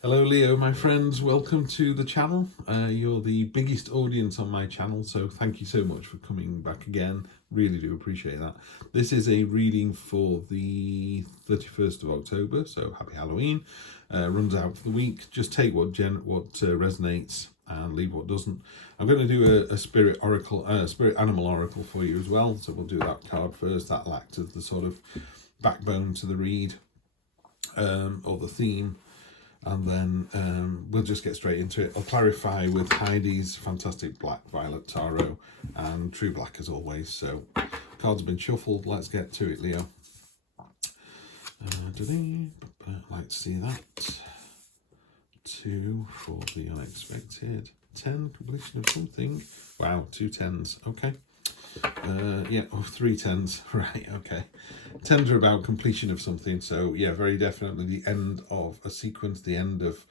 Hello Leo, my friends, welcome to the channel. You're the biggest audience on my channel, so thank you so much for coming back again. Really do appreciate that. This is a reading for the 31st of October, so happy Halloween. Runs out for the week. Just take what resonates and leave what doesn't. I'm going to do a spirit oracle, spirit animal oracle for you as well, so we'll do that card first. That'll act as the sort of backbone to the read, or the theme. And then we'll just get straight into it. I'll clarify with Heidi's fantastic black, violet tarot, and true black as always. So cards have been shuffled. Let's get to it, Leo. I'd like to see that. 2 for the unexpected. 10, completion of something. Wow, 2 10s. Okay. Yeah, 3 10s. Right, okay. 10s are about completion of something, so yeah, very definitely the end of a sequence, the end of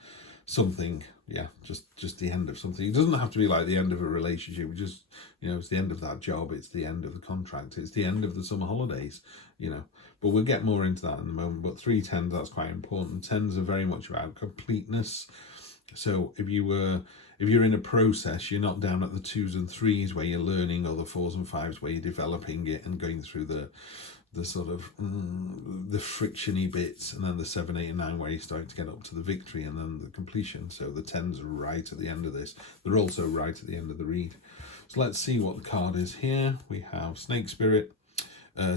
something. Yeah, just the end of something. It doesn't have to be like the end of a relationship. Just, it's the end of that job, it's the end of the contract, it's the end of the summer holidays, but we'll get more into that in a moment. But 3 10s, that's quite important. 10s are very much about completeness. So if you're in a process, you're not down at the 2s and 3s where you're learning, or the 4s and 5s where you're developing it and going through the sort of the frictiony bits, and then the 7, 8 and 9 where you start to get up to the victory and then the completion. So the 10s are right at the end of this. They're also right at the end of the read. So let's see what the card is here. We have Snake Spirit,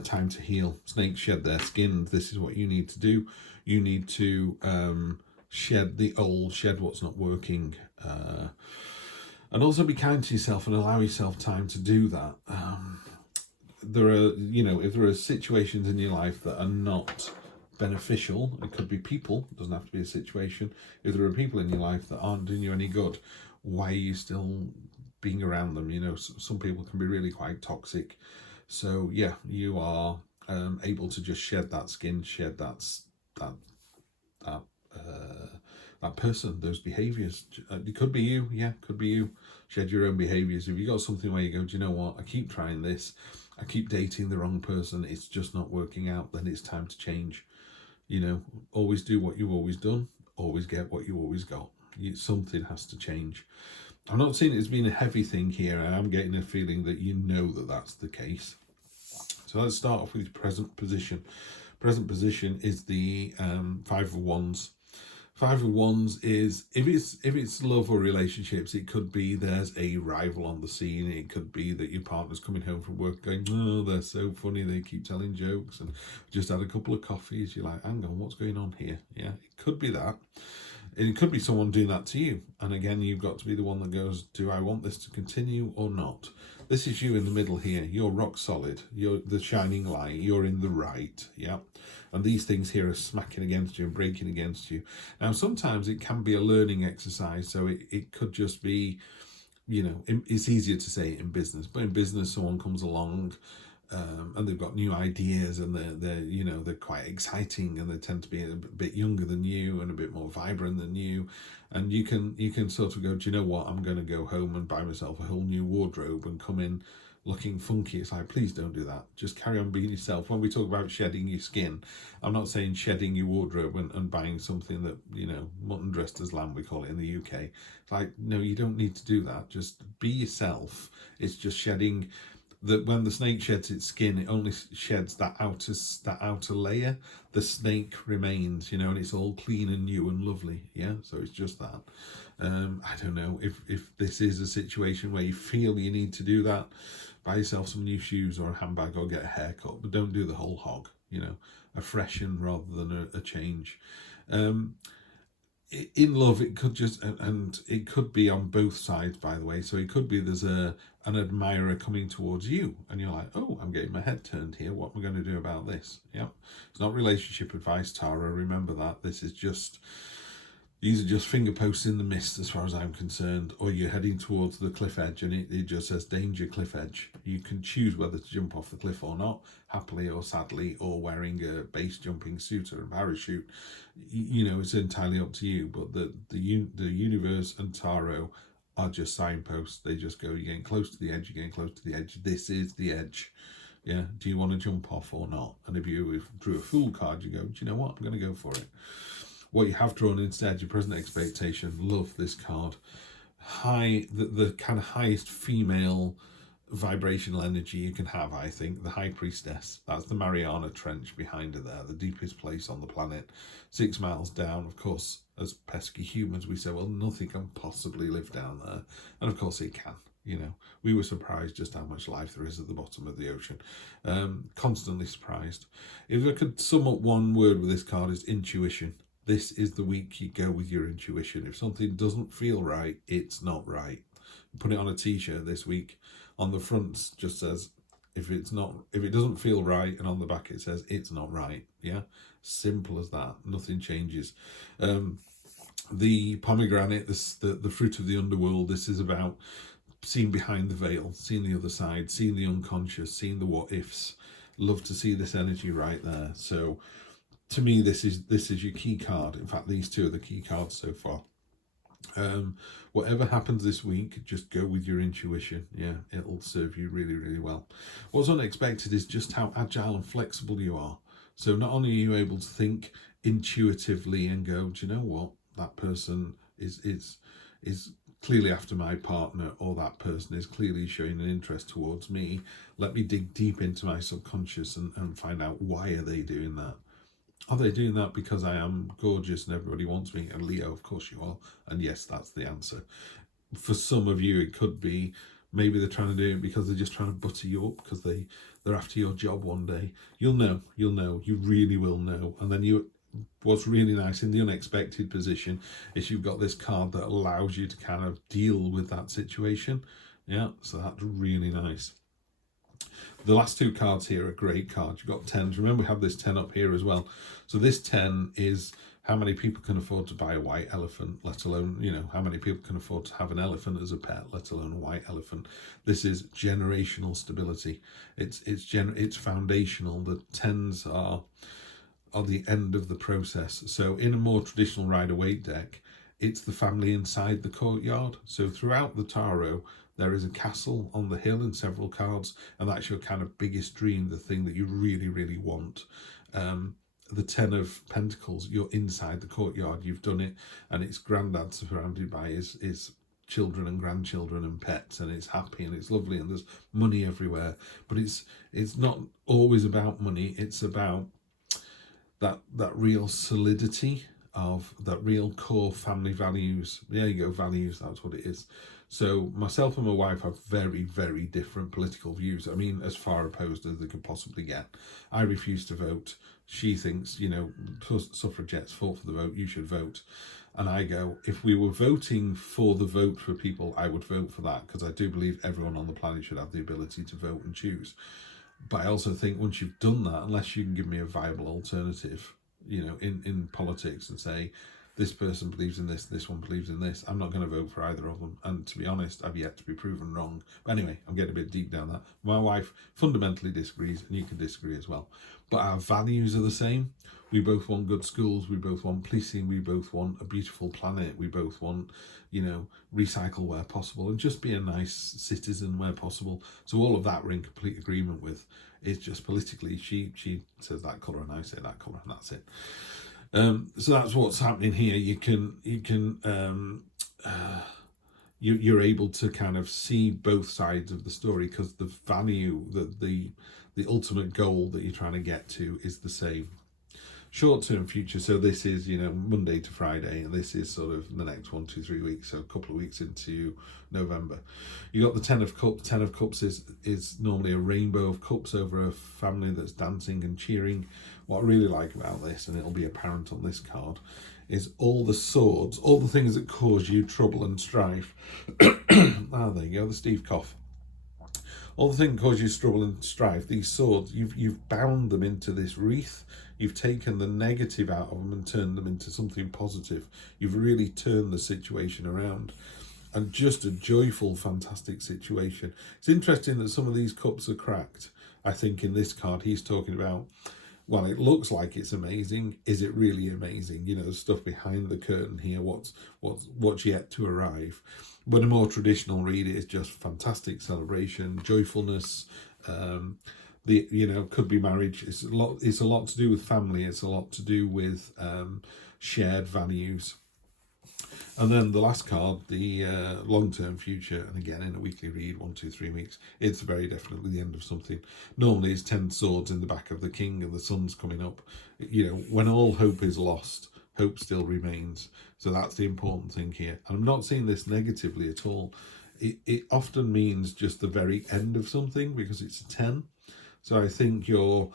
time to heal. Snakes shed their skin. This is what you need to do. You need to shed the old, shed what's not working, and also be kind to yourself and allow yourself time to do that. There are, if there are situations in your life that are not beneficial, it could be people, it doesn't have to be a situation. If there are people in your life that aren't doing you any good, why are you still being around them? Some people can be really quite toxic. So yeah, you are able to just shed that skin, shed that person, those behaviors. It could be you, yeah, could be you. Shed your own behaviors. If you got something where you go, do you know what, I keep trying this, I keep dating the wrong person, it's just not working out, then it's time to change. Always do what you've always done, always get what you always got. Something has to change. I'm not saying it's been a heavy thing here, and I'm getting a feeling that that that's the case. So let's start off with present position. Present position is the 5 of Wands. 5 of Wands is, if it's love or relationships, it could be there's a rival on the scene. It could be that your partner's coming home from work going, oh, they're so funny, they keep telling jokes, and just had a couple of coffees. You're like, hang on, what's going on here? Yeah, it could be that. It could be someone doing that to you. And again, you've got to be the one that goes, do I want this to continue or not? This is you in the middle here. You're rock solid. You're the shining light. You're in the right. Yeah. And these things here are smacking against you and breaking against you. Now, sometimes it can be a learning exercise. So it could just be, it's easier to say it in business. But in business, someone comes along and they've got new ideas, and they're quite exciting, and they tend to be a bit younger than you and a bit more vibrant than you, and you can sort of go, do you know what, I'm going to go home and buy myself a whole new wardrobe and come in looking funky. It's like, please don't do that. Just carry on being yourself. When we talk about shedding your skin, I'm not saying shedding your wardrobe and buying something that, mutton dressed as lamb, we call it in the UK. It's like, no, you don't need to do that. Just be yourself. It's just shedding. That when the snake sheds its skin, it only sheds that outer layer. The snake remains, and it's all clean and new and lovely. Yeah, so it's just that. I don't know if this is a situation where you feel you need to do that. Buy yourself some new shoes or a handbag, or get a haircut, but don't do the whole hog. A freshen rather than a change. In love, it could just, and it could be on both sides, by the way. So it could be there's an admirer coming towards you, and you're like, oh, I'm getting my head turned here. What am I going to do about this? Yeah, it's not relationship advice, Tara. Remember that. These are just finger posts in the mist as far as I'm concerned. Or you're heading towards the cliff edge, and it just says danger, cliff edge. You can choose whether to jump off the cliff or not, happily or sadly, or wearing a base jumping suit or a parachute. It's entirely up to you. But the universe and tarot are just signposts. They just go, you're getting close to the edge, you're getting close to the edge. This is the edge. Yeah, do you want to jump off or not? And if you drew a Fool card, you go, do you know what, I'm going to go for it. What you have drawn instead, your present expectation. Love this card. The kind of highest female vibrational energy you can have, I think. The High Priestess. That's the Mariana Trench behind her there, the deepest place on the planet. 6 miles down. Of course, as pesky humans, we say, well, nothing can possibly live down there. And of course it can. You know, we were surprised just how much life there is at the bottom of the ocean. Constantly surprised. If I could sum up one word with this card, is intuition. This is the week you go with your intuition. If something doesn't feel right, it's not right. Put it on a t-shirt this week. On the front just says, if it doesn't feel right, and on the back it says it's not right. Yeah, simple as that. Nothing changes. The pomegranate, the fruit of the underworld. This is about seeing behind the veil, seeing the other side, seeing the unconscious, seeing the what ifs. Love to see this energy right there. So to me, this is your key card. In fact, these two are the key cards so far. Whatever happens this week, just go with your intuition. Yeah, it'll serve you really, really well. What's unexpected is just how agile and flexible you are. So not only are you able to think intuitively and go, do you know what, that person is clearly after my partner, or that person is clearly showing an interest towards me. Let me dig deep into my subconscious and find out, why are they doing that? Are they doing that because I am gorgeous and everybody wants me? And Leo, of course you are. And yes, that's the answer. For some of you, it could be maybe they're trying to do it because they're just trying to butter you up because they're after your job one day. You'll know, you really will know. And then what's really nice in the unexpected position is you've got this card that allows you to kind of deal with that situation. Yeah, so that's really nice. The last two cards here are great cards. You've got 10s. Remember, we have this 10 up here as well. So this 10 is how many people can afford to buy a white elephant, let alone, you know, how many people can afford to have an elephant as a pet, let alone a white elephant. This is generational stability. It's foundational. The 10s are the end of the process. So in a more traditional Rider-Waite deck, it's the family inside the courtyard. So throughout the tarot, there is a castle on the hill in several cards, and that's your kind of biggest dream, the thing that you really, really want. The 10 of Pentacles, you're inside the courtyard, you've done it, and it's granddad surrounded by his children and grandchildren and pets, and it's happy and it's lovely and there's money everywhere. But it's not always about money, it's about that real solidity of that real core family values. There you go, values, that's what it is. So myself and my wife have very, very different political views. I mean, as far opposed as they could possibly get. I refuse to vote. She thinks, you know, suffragettes fought for the vote, you should vote. And I go, if we were voting for the vote for people, I would vote for that, because I do believe everyone on the planet should have the ability to vote and choose. But I also think once you've done that, unless you can give me a viable alternative, you know, in politics, and say, this person believes in this one believes in this, I'm not going to vote for either of them. And to be honest, I've yet to be proven wrong. But anyway, I'm getting a bit deep down that. My wife fundamentally disagrees, and you can disagree as well. But our values are the same. We both want good schools, we both want policing, we both want a beautiful planet, we both want, you know, recycle where possible, and just be a nice citizen where possible. So all of that we're in complete agreement with. It's just politically, she says that colour and I say that colour, and that's it. So that's what's happening here. You're able to kind of see both sides of the story, because the value, the ultimate goal that you're trying to get to is the same. Short-term future, so this is, you know, Monday to Friday, and this is sort of the next 1, 2, 3 weeks, so a couple of weeks into November. You got the 10 of Cups. 10 of Cups is normally a rainbow of cups over a family that's dancing and cheering. What I really like about this, and it'll be apparent on this card, is all the swords, all the things that cause you trouble and strife. Ah, there you go, the Steve cough. All the things that cause you trouble and strife, these swords, you've bound them into this wreath. You've taken the negative out of them and turned them into something positive. You've really turned the situation around. And just a joyful, fantastic situation. It's interesting that some of these cups are cracked. I think in this card, he's talking about, well, it looks like it's amazing. Is it really amazing? You know, the stuff behind the curtain here, what's yet to arrive. But a more traditional read is just fantastic celebration, joyfulness. You know, could be marriage. It's a lot to do with family. It's a lot to do with shared values. And then the last card, the long-term future, and again in a weekly read, 1, 2, 3 weeks, it's very definitely the end of something. Normally it's 10 swords in the back of the king and the sun's coming up. You know, when all hope is lost, hope still remains. So that's the important thing here. And I'm not seeing this negatively at all. It often means just the very end of something because it's a 10. So I think you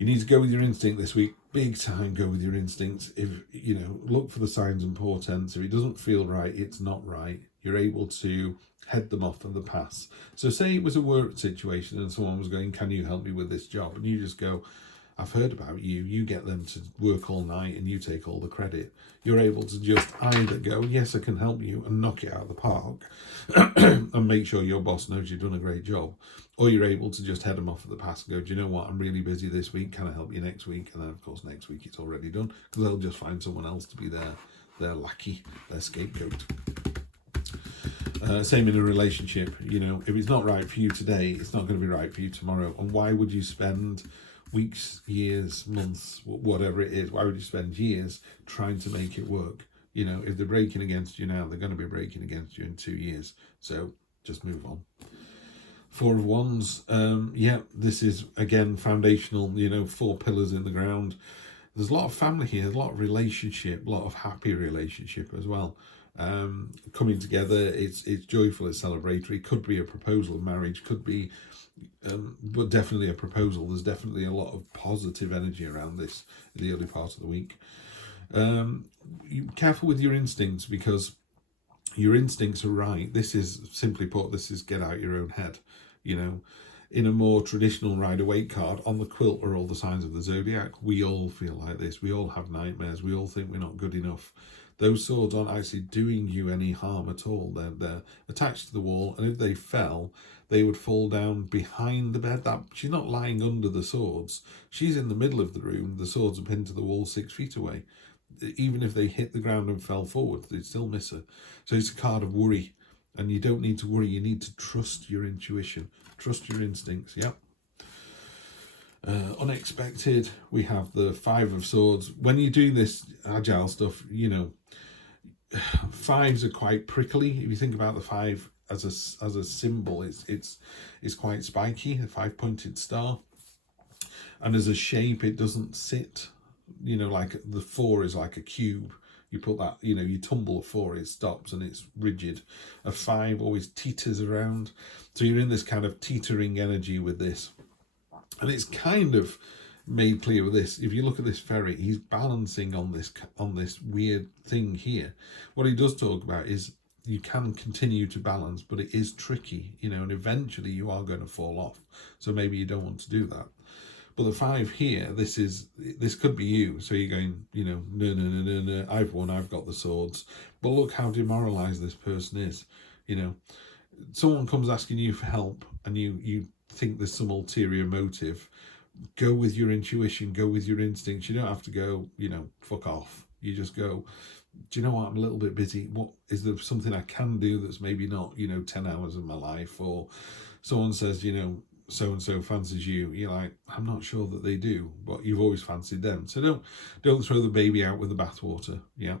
need to go with your instinct this week. Big time, go with your instincts. If you know, look for the signs and portents. If it doesn't feel right, it's not right. You're able to head them off in the pass. So say it was a work situation and someone was going, can you help me with this job? And you just go, I've heard about you. You get them to work all night and you take all the credit. You're able to just either go, yes, I can help you, and knock it out of the park and make sure your boss knows you've done a great job. Or you're able to just head them off at the pass and go, do you know what, I'm really busy this week. Can I help you next week? And then, of course, next week it's already done because they'll just find someone else to be their lackey, their scapegoat. Same in a relationship. You know, if it's not right for you today, it's not going to be right for you tomorrow. And why would you spend weeks, years, months, whatever it is, why would you spend years trying to make it work? You know, if they're breaking against you now, they're going to be breaking against you in 2 years. So just move on. 4 of Wands, yeah, this is, again, foundational, you know, 4 pillars in the ground. There's a lot of family here, a lot of relationship, a lot of happy relationship as well. Coming together, it's joyful, it's celebratory. Could be a proposal of marriage, could be, but definitely a proposal. There's definitely a lot of positive energy around this in the early part of the week. Careful with your instincts because your instincts are right. This is, simply put, this is get out your own head. You know, in a more traditional Rider-Waite card, on the quilt are all the signs of the zodiac. We all feel like this. We all have nightmares. We all think we're not good enough. Those swords aren't actually doing you any harm at all. They're attached to the wall, and if they fell, they would fall down behind the bed. She's not lying under the swords. She's in the middle of the room. The swords are pinned to the wall 6 feet away. Even if they hit the ground and fell forward, they'd still miss her. So it's a card of worry. And you don't need to worry. You need to trust your intuition. Trust your instincts. Yep. Unexpected. We have the 5 of Swords. When you do this agile stuff, you know, 5s are quite prickly. If you think about the 5 as a symbol, it's quite spiky. A 5-pointed star. And as a shape, it doesn't sit. You know, like the 4 is like a cube. You put that, you know, you tumble a 4, it stops and it's rigid. A 5 always teeters around. So you're in this kind of teetering energy with this. And it's kind of made clear with this. If you look at this ferret, he's balancing on this weird thing here. What he does talk about is you can continue to balance, but it is tricky, you know, and eventually you are going to fall off. So maybe you don't want to do that. But the 5 here, this could be you. So you're going, you know, no, I've won, I've got the swords. But look how demoralized this person is. You know, someone comes asking you for help and you think there's some ulterior motive. Go with your intuition, go with your instincts. You don't have to go, you know, fuck off. You just go, do you know what, I'm a little bit busy. What is there something I can do that's maybe not, you know, 10 hours of my life? Or someone says, you know, so-and-so fancies you. You're like, I'm not sure that they do, but you've always fancied them. So don't throw the baby out with the bathwater. Yeah.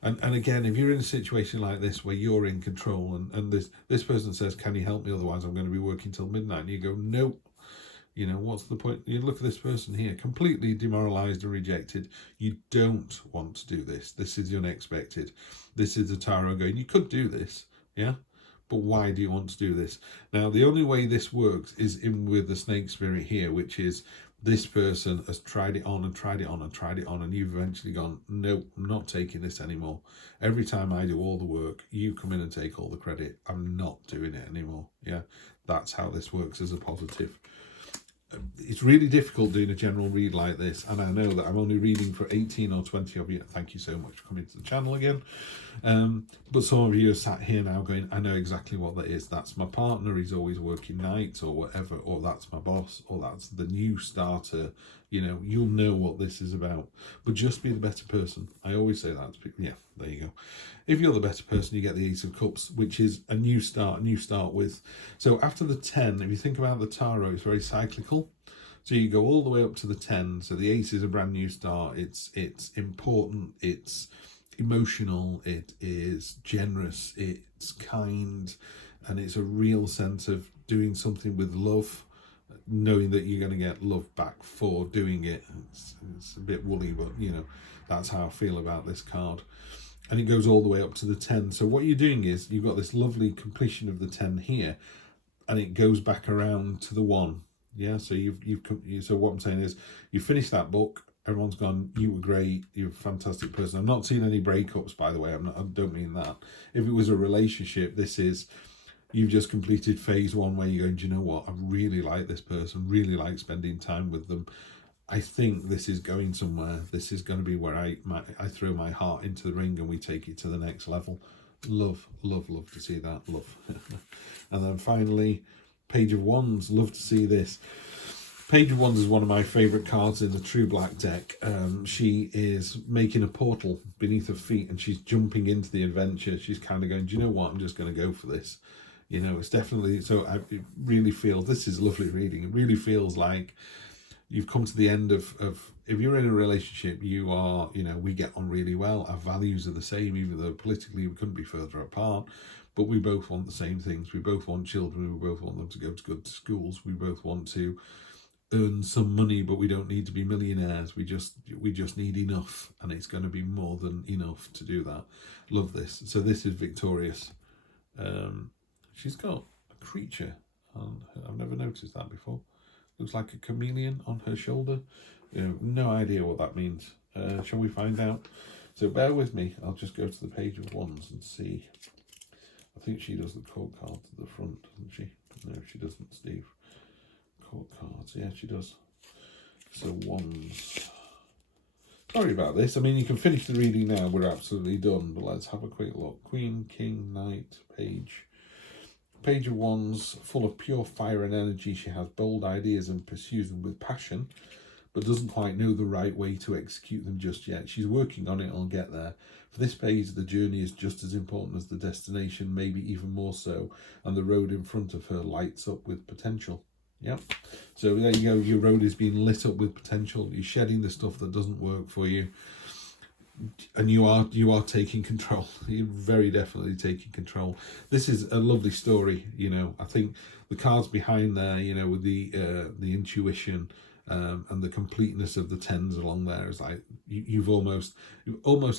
And again, if you're in a situation like this where you're in control and this person says, can you help me? Otherwise I'm going to be working till midnight. And you go, nope. You know, what's the point? You look at this person here, completely demoralized and rejected. You don't want to do this. This is the unexpected. This is the tarot going, you could do this. Yeah. But why do you want to do this? Now, the only way this works is in with the snake spirit here, which is this person has tried it on and tried it on and tried it on, and you've eventually gone, nope, I'm not taking this anymore. Every time I do all the work, you come in and take all the credit. I'm not doing it anymore. Yeah, that's how this works as a positive. It's really difficult doing a general read like this, and I know that I'm only reading for 18 or 20 of you. Thank you so much for coming to the channel again. But some of you are sat here now going, I know exactly what that is. That's my partner, he's always working nights or whatever, or that's my boss, or that's the new starter. You know, you'll know what this is about. But just be the better person. I always say that to people. Yeah, there you go. If you're the better person, you get the Ace of Cups, which is a new start with. So after the 10, if you think about the tarot, it's very cyclical. So you go all the way up to the 10. So the 8 is a brand new start. It's important. It's emotional. It is generous. It's kind, and it's a real sense of doing something with love, knowing that you're going to get love back for doing it. It's a bit woolly, but you know, that's how I feel about this card. And it goes all the way up to the 10. So what you're doing is you've got this lovely completion of the 10 here, and it goes back around to the 1. Yeah, so so what I'm saying is you finish that book, everyone's gone, you were great, you're a fantastic person. I'm not seeing any breakups, by the way. I don't mean that. If it was a relationship, this is, you've just completed phase 1 where you're going, do you know what, I really like this person, really like spending time with them. I think this is going somewhere. This is going to be where I throw my heart into the ring and we take it to the next level. Love, love, love to see that. Love. And then finally, Page of Wands. Love to see this. Page of Wands is one of my favourite cards in the True Black deck. She is making a portal beneath her feet and she's jumping into the adventure. She's kind of going, do you know what, I'm just going to go for this. You know, it's definitely, so I really feel, this is lovely reading. It really feels like you've come to the end of if you're in a relationship, you are, you know, we get on really well. Our values are the same, even though politically we couldn't be further apart. But we both want the same things. We both want children. We both want them to go to good schools. We both want to earn some money, but we don't need to be millionaires. We just need enough, and it's going to be more than enough to do that. Love this. So this is victorious. She's got a creature on her. I've never noticed that before. Looks like a chameleon on her shoulder. No idea what that means. Shall we find out? So bear with me. I'll just go to the Page of Wands and see. I think she does the court card to the front, doesn't she? No, she doesn't, Steve. Court cards. Yeah, she does. So Wands. Sorry about this. I mean, you can finish the reading now. We're absolutely done. But let's have a quick look. Queen, King, Knight, Page. Page of Wands, full of pure fire and energy. She has bold ideas and pursues them with passion, but doesn't quite know the right way to execute them just yet. She's working on it, I'll get there. For this page, the journey is just as important as the destination, maybe even more so, and the road in front of her lights up with potential. Yep. So there you go, your road is being lit up with potential. You're shedding the stuff that doesn't work for you. And you are taking control. You're very definitely taking control. This is a lovely story, you know. I think the cards behind there, you know, with the intuition and the completeness of the 10s along there is like you've almost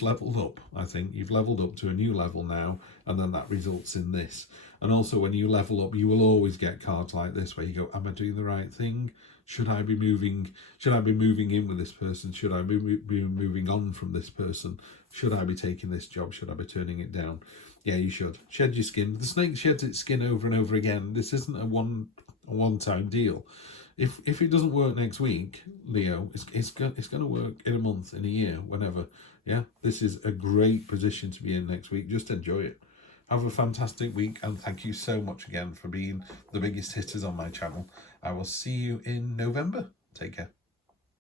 leveled up. I think you've leveled up to a new level now, and then that results in this. And also when you level up, you will always get cards like this where you go, am I doing the right thing? Should I be moving in with this person? Should I be moving on from this person? Should I be taking this job? Should I be turning it down? Yeah, you should. Shed your skin. The snake sheds its skin over and over again. This isn't a one-time deal. If it doesn't work next week, Leo, it's going to work in a month, in a year, whenever. Yeah, this is a great position to be in next week. Just enjoy it. Have a fantastic week, and thank you so much again for being the biggest hitters on my channel. I will see you in November. Take care.